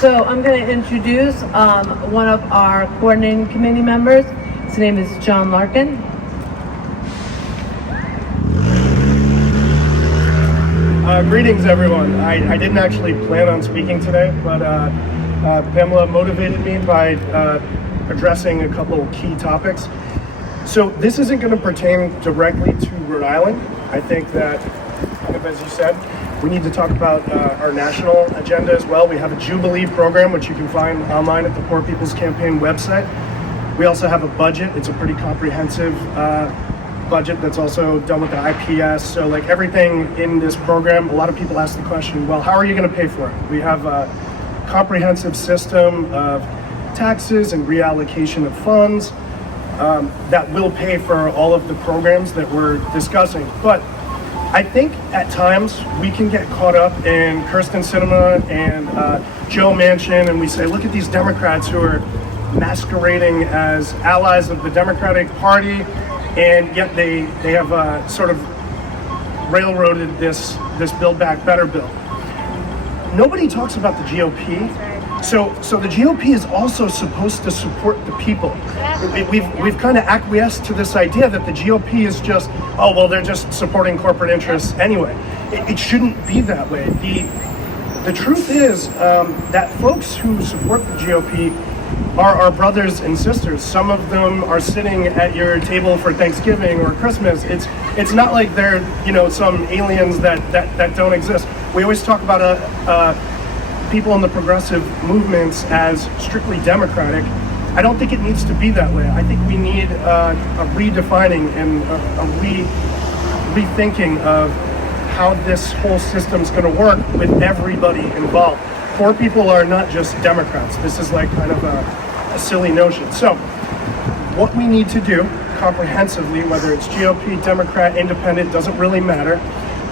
So I'm going to introduce one of our coordinating committee members. His name is John Larkin. Greetings, everyone. I didn't actually plan on speaking today, but Pamela motivated me by addressing a couple key topics. So this isn't going to pertain directly to Rhode Island. I think that, kind of as you said, we need to talk about our national agenda as well. We have a Jubilee program, which you can find online at the Poor People's Campaign website. We also have a budget. It's a pretty comprehensive budget that's also done with the IPS. So like everything in this program, a lot of people ask the question, well, how are you going to pay for it? We have a comprehensive system of taxes and reallocation of funds that will pay for all of the programs that we're discussing. But I think at times we can get caught up in Kyrsten Sinema and Joe Manchin, and we say, look at these Democrats who are masquerading as allies of the Democratic Party, and yet they have sort of railroaded this Build Back Better bill. Nobody talks about the GOP. So the GOP is also supposed to support the people. We've kind of acquiesced to this idea that the GOP is just, oh, well, they're just supporting corporate interests anyway. It shouldn't be that way. The truth is that folks who support the GOP are our brothers and sisters. Some of them are sitting at your table for Thanksgiving or Christmas. It's not like they're some aliens that don't exist. We always talk about people in the progressive movements as strictly Democratic. I don't think it needs to be that way. I think we need a redefining and a rethinking of how this whole system's going to work with everybody involved. Poor people are not just Democrats. This is like kind of a silly notion. So what we need to do comprehensively, whether it's GOP, Democrat, Independent, doesn't really matter.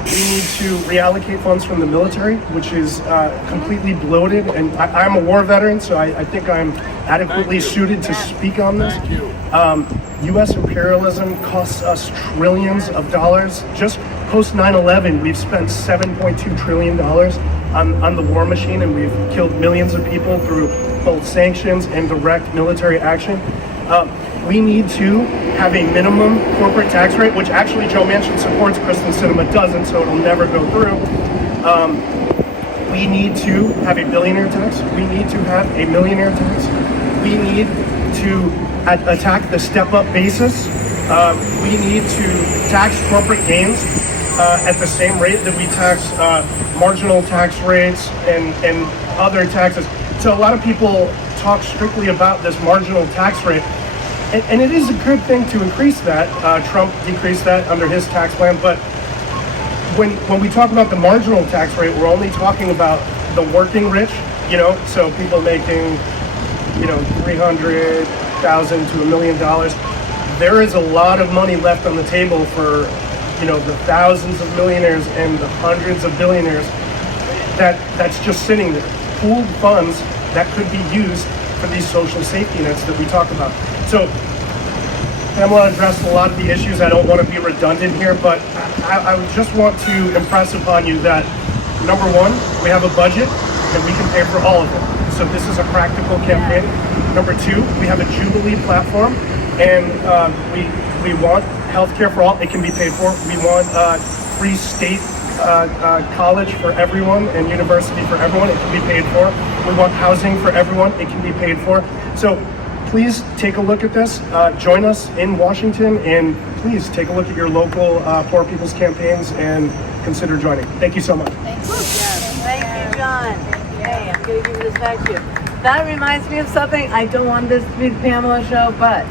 We need to reallocate funds from the military, which is completely bloated. And I'm a war veteran, so I think I'm adequately suited to speak on this. U.S. imperialism costs us trillions of dollars. Just post 9/11, we've spent $7.2 trillion on the war machine, and we've killed millions of people through both sanctions and direct military action. We need to have a minimum corporate tax rate, which actually Joe Manchin supports, Kyrsten Sinema doesn't, so it'll never go through. We need to have a billionaire tax. We need to have a millionaire tax. We need to attack the step-up basis. We need to tax corporate gains at the same rate that we tax marginal tax rates and other taxes. So a lot of people talk strictly about this marginal tax rate. And it is a good thing to increase that. Trump decreased that under his tax plan. But when we talk about the marginal tax rate, we're only talking about the working rich, so people making, $300,000 to $1 million. There is a lot of money left on the table for, the thousands of millionaires and the hundreds of billionaires that's just sitting there. Pooled funds that could be used for these social safety nets that we talk about. So Pamela addressed a lot of the issues. I don't want to be redundant here, but I just want to impress upon you that, number one, we have a budget and we can pay for all of it. So this is a practical campaign. Number two, we have a Jubilee platform, and we want healthcare for all. It can be paid for. We want free state college for everyone and university for everyone. It can be paid for. We want housing for everyone. It can be paid for. So please take a look at this. Join us in Washington, and please take a look at your local Poor People's campaigns and consider joining. Thank you so much. Thank you. Yes. Thank you, John. Hey, I'm going to give this back to you. That reminds me of something. I don't want this to be the Pamela show, but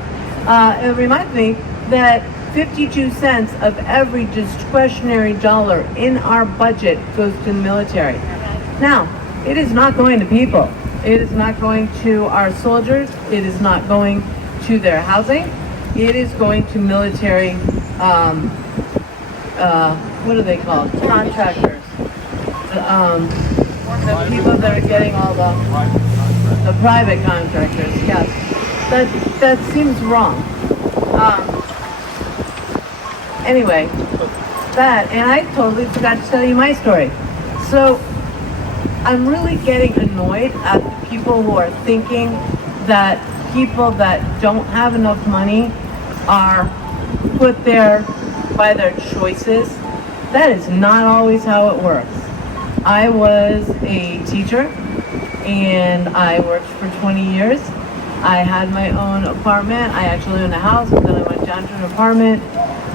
it reminds me that 52 cents of every discretionary dollar in our budget goes to the military. Now, it is not going to people. It is not going to our soldiers. It is not going to their housing. It is going to military, what are they called? Contractors. The people that are getting all the private contractors, yes. That seems wrong. Anyway, and I totally forgot to tell you my story. So I'm really getting annoyed at the people who are thinking that people that don't have enough money are put there by their choices. That is not always how it works. I was a teacher and I worked for 20 years. I had my own apartment. I actually owned a house, but then I went down to an apartment.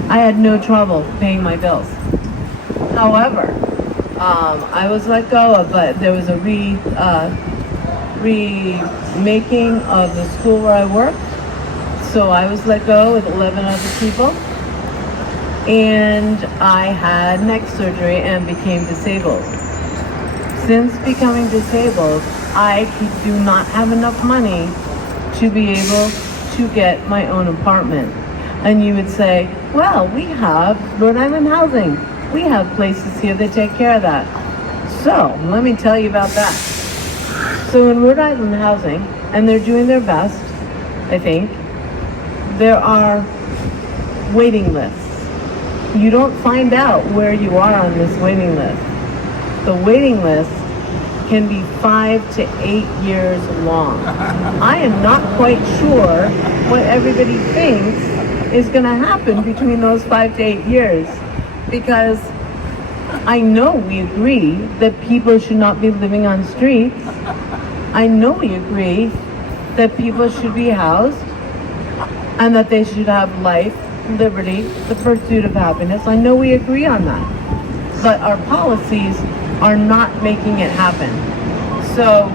I had no trouble paying my bills. However, I was let go of, but there was a remaking of the school where I worked. So I was let go with 11 other people. And I had neck surgery and became disabled. Since becoming disabled, I do not have enough money to be able to get my own apartment. And you would say, well, we have Rhode Island housing. We have places here that take care of that. So let me tell you about that. So in Rhode Island housing, and they're doing their best, I think, there are waiting lists. You don't find out where you are on this waiting list. The waiting list can be 5 to 8 years long. I am not quite sure what everybody thinks is going to happen between those 5 to 8 years, because I know we agree that people should not be living on streets. I know we agree that people should be housed and that they should have life, liberty, the pursuit of happiness. I know we agree on that, but our policies are not making it happen. So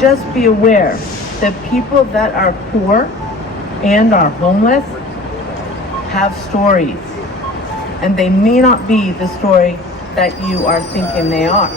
just be aware that people that are poor and are homeless have stories, and they may not be the story that you are thinking they are.